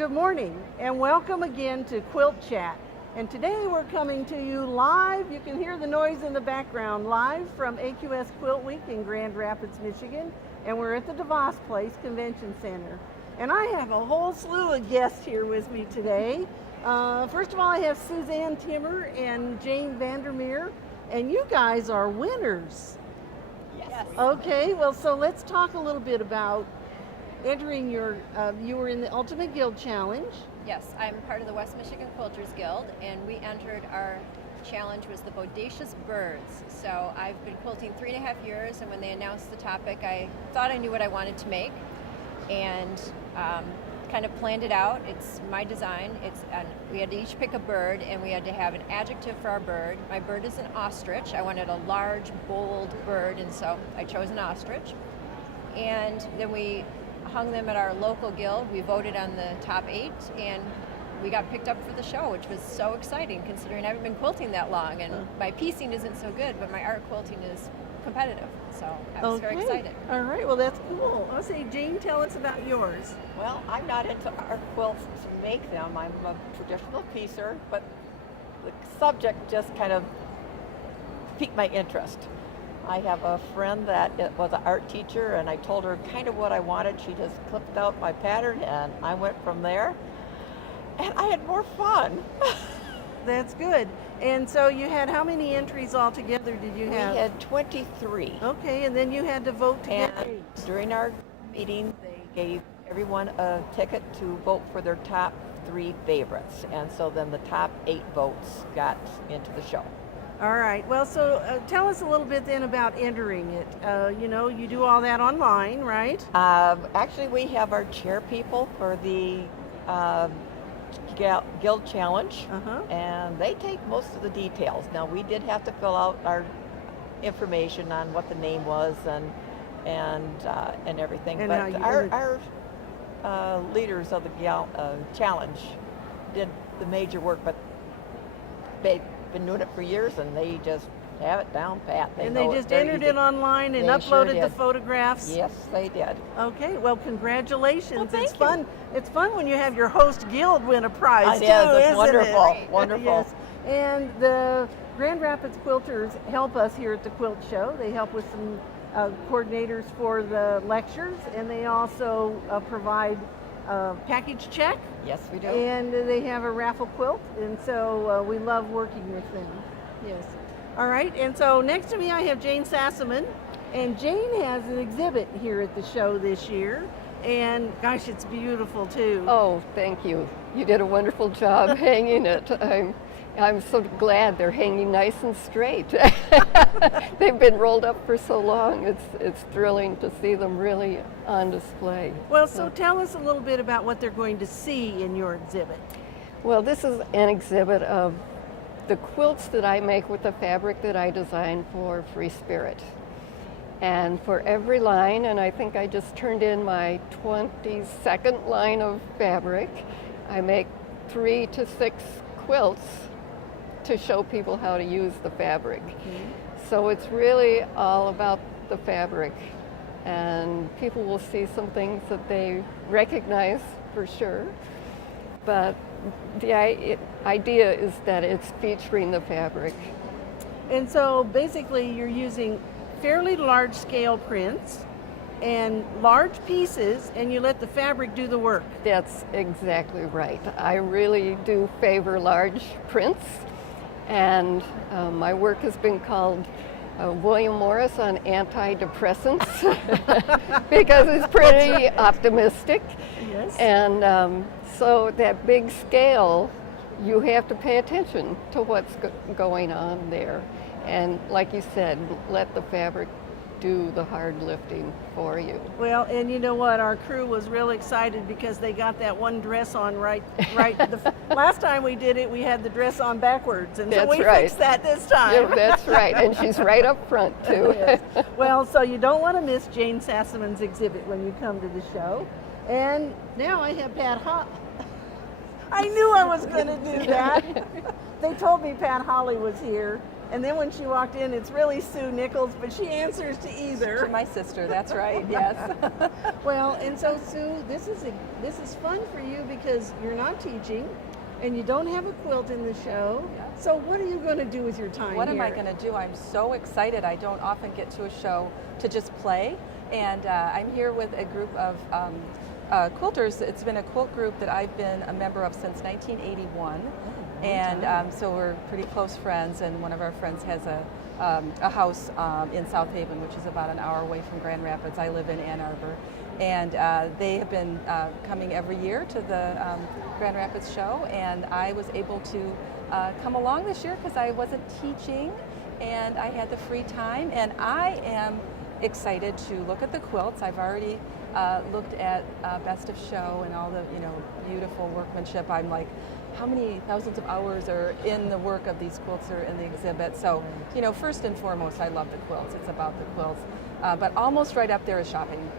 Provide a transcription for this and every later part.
Good morning and welcome again to QuiltChat. And today we're coming to you live. You can hear the noise in the background, live from AQS QuiltWeek in Grand Rapids, Michigan. And we're at the DeVos Place Convention Center. And I have a whole slew of guests here with me today. First of all, I have Suzanne Timmer and Jane Vander Meer. And you guys are winners. Yes. Okay, well, so let's talk a little bit about entering your, you were in the Ultimate Guild Challenge. Yes, I'm part of the West Michigan Quilters Guild, and we entered, our challenge was the Bodacious Birds. So I've been quilting 3.5 years, and when they announced the topic, I thought I knew what I wanted to make, and kind of planned it out. It's my design. We had to each pick a bird, and we had to have an adjective for our bird. My bird is an ostrich. I wanted a large, bold bird, and so I chose an ostrich. And then we hung them at our local guild. We voted on the top 8, and we got picked up for the show, which was so exciting considering I haven't been quilting that long, and my piecing isn't so good, but my art quilting is competitive, so I was very excited. All right, well, that's cool. I'll say, Jane, tell us about yours. Well, I'm not into art quilts to make them. I'm a traditional piecer, but the subject just kind of piqued my interest. I have a friend that was an art teacher, and I told her kind of what I wanted. She just clipped out my pattern, and I went from there, and I had more fun. That's good. And so you had how many entries altogether did you have? We had 23. Okay, and then you had to vote to And get 8. during our meeting, they gave everyone a ticket to vote for their top 3 favorites, and so then the top 8 votes got into the show. All right. Well, so tell us a little bit then about entering it. You know, you do all that online, right? Actually, we have our chair people for the Guild Challenge, and they take most of the details. Now, we did have to fill out our information on what the name was and everything. And but our leaders of the challenge did the major work, but they've been doing it for years, and they just have it down pat. And they just entered it online and uploaded the photographs? Yes, they did. Okay, well, congratulations. Well, thank it's fun. you. It's fun when you have your host guild win a prize, too, it's isn't wonderful, it? wonderful. Yes. And the Grand Rapids Quilters help us here at the Quilt Show. They help with some coordinators for the lectures, and they also provide package check. Yes, we do. And they have a raffle quilt, and so we love working with them. Yes. All right, and so next to me I have Jane Sassaman, and Jane has an exhibit here at the show this year, and gosh, it's beautiful too. Oh, thank you. You did a wonderful job hanging it. I'm so glad they're hanging nice and straight. They've been rolled up for so long. It's thrilling to see them really on display. Well, so tell us a little bit about what they're going to see in your exhibit. Well, this is an exhibit of the quilts that I make with the fabric that I designed for FreeSpirit. And for every line, and I think I just turned in my 22nd line of fabric, I make 3 to 6 quilts to show people how to use the fabric. So it's really all about the fabric, and people will see some things that they recognize for sure, but the idea is that it's featuring the fabric. And so basically you're using fairly large scale prints and large pieces, and you let the fabric do the work. That's exactly right. I really do favor large prints, and my work has been called William Morris on antidepressants because it's pretty optimistic. Yes. And so that big scale, you have to pay attention to what's going on there. And like you said, let the fabric do the hard lifting for you. Well, and you know what? Our crew was real excited because they got that one dress on right. The last time we did it, we had the dress on backwards, and so we fixed that this time. Yeah, that's right, and she's right up front too. Yes. Well, so you don't want to miss Jane Sassaman's exhibit when you come to the show. And now I have Pat Holly. I knew I was going to do that. They told me Pat Holly was here. And then when she walked in, it's really Sue Nichols, but she answers to either. To my sister, that's right, yes. Well, and so Sue, this is fun for you because you're not teaching and you don't have a quilt in the show. So what are you going to do with your time What here? am I going to do? I'm so excited. I don't often get to a show to just play. And I'm here with a group of quilters. It's been a quilt group that I've been a member of since 1981. And so we're pretty close friends, and one of our friends has a house in South Haven, which is about an hour away from Grand Rapids. I live in Ann Arbor. And they have been coming every year to the Grand Rapids show, and I was able to come along this year because I wasn't teaching and I had the free time, and I am excited to look at the quilts. I've already looked at Best of Show and all the beautiful workmanship. I'm like, how many thousands of hours are in the work of these quilts that are in the exhibit? So, first and foremost, I love the quilts. It's about the quilts. But almost right up there is shopping.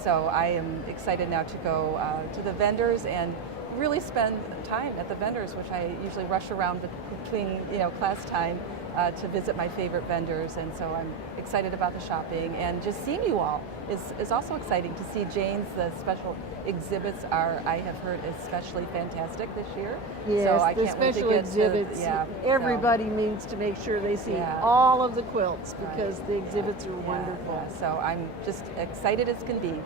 So I am excited now to go to the vendors and really spend time at the vendors, which I usually rush around between class time to visit my favorite vendors. And so I'm excited about the shopping, and just seeing you all is also exciting. To see Jane's, the special exhibits are, I have heard, especially fantastic this year. Yes, so I the can't wait to special get exhibits. Everybody needs to make sure they see all of the quilts because the exhibits are wonderful. Yeah. So I'm just excited as can be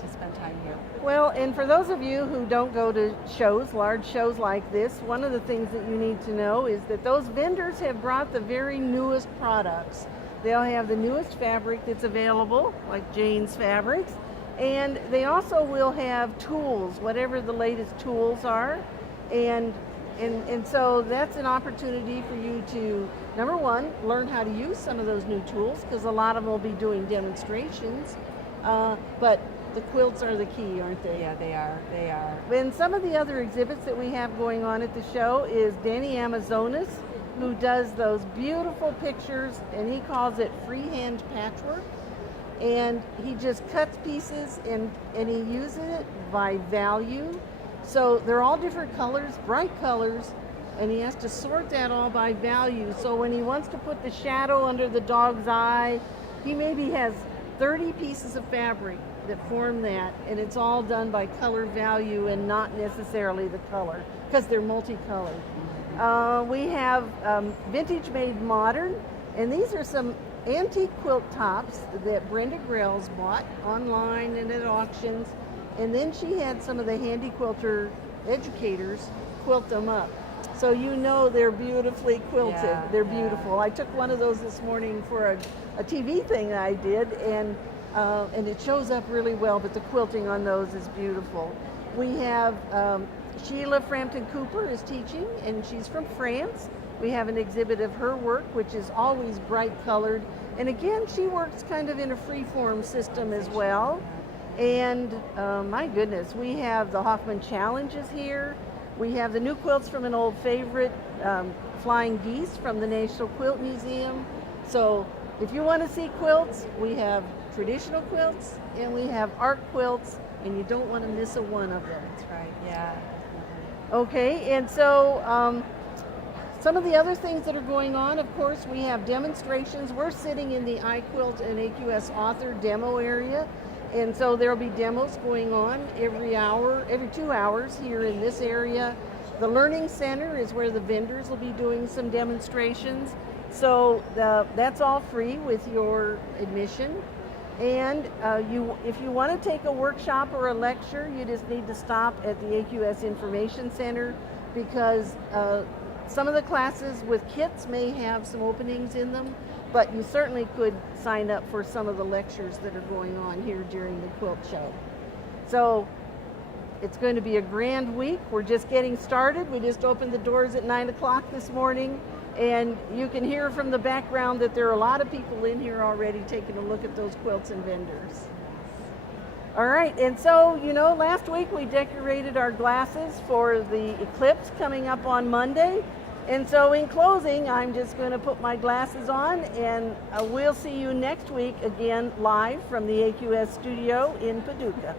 to spend time here. Well, and for those of you who don't go to shows, large shows like this, one of the things that you need to know is that those vendors have brought the very newest products. They'll have the newest fabric that's available, like Jane's Fabrics, and they also will have tools, whatever the latest tools are, and so that's an opportunity for you to, number one, learn how to use some of those new tools, because a lot of them will be doing demonstrations, but the quilts are the key, aren't they? Yeah, they are. They are. And some of the other exhibits that we have going on at the show is Danny Amazonas, who does those beautiful pictures, and he calls it freehand patchwork. And he just cuts pieces and he uses it by value. So they're all different colors, bright colors, and he has to sort that all by value. So when he wants to put the shadow under the dog's eye, he maybe has 30 pieces of fabric that form that, and it's all done by color value and not necessarily the color, because they're multicolored. We have Vintage Made Modern, and these are some antique quilt tops that Brenda Grell's bought online and at auctions, and then she had some of the handy quilter educators quilt them up. So they're beautifully quilted. Yeah, they're beautiful. I took one of those this morning for a TV thing that I did, and it shows up really well, but the quilting on those is beautiful. We have Sheila Frampton Cooper is teaching, and she's from France. We have an exhibit of her work, which is always bright colored. And again, she works kind of in a free-form system as well. And my goodness, we have the Hoffman Challenges here. We have the new quilts from an old favorite, Flying Geese from the National Quilt Museum. So if you want to see quilts, we have traditional quilts and we have art quilts, and you don't want to miss a one of them. That's right, yeah. Okay, and so some of the other things that are going on, of course, we have demonstrations. We're sitting in the iQuilt and AQS author demo area, and so there'll be demos going on every 2 hours here in this area. The Learning Center is where the vendors will be doing some demonstrations. So that's all free with your admission. And if you want to take a workshop or a lecture, you just need to stop at the AQS Information Center, because some of the classes with kits may have some openings in them, but you certainly could sign up for some of the lectures that are going on here during the quilt show. So it's going to be a grand week. We're just getting started. We just opened the doors at 9 o'clock this morning, and you can hear from the background that there are a lot of people in here already taking a look at those quilts and vendors. All right, and so, last week we decorated our glasses for the eclipse coming up on Monday. And so in closing, I'm just going to put my glasses on, and we'll see you next week again live from the AQS studio in Paducah.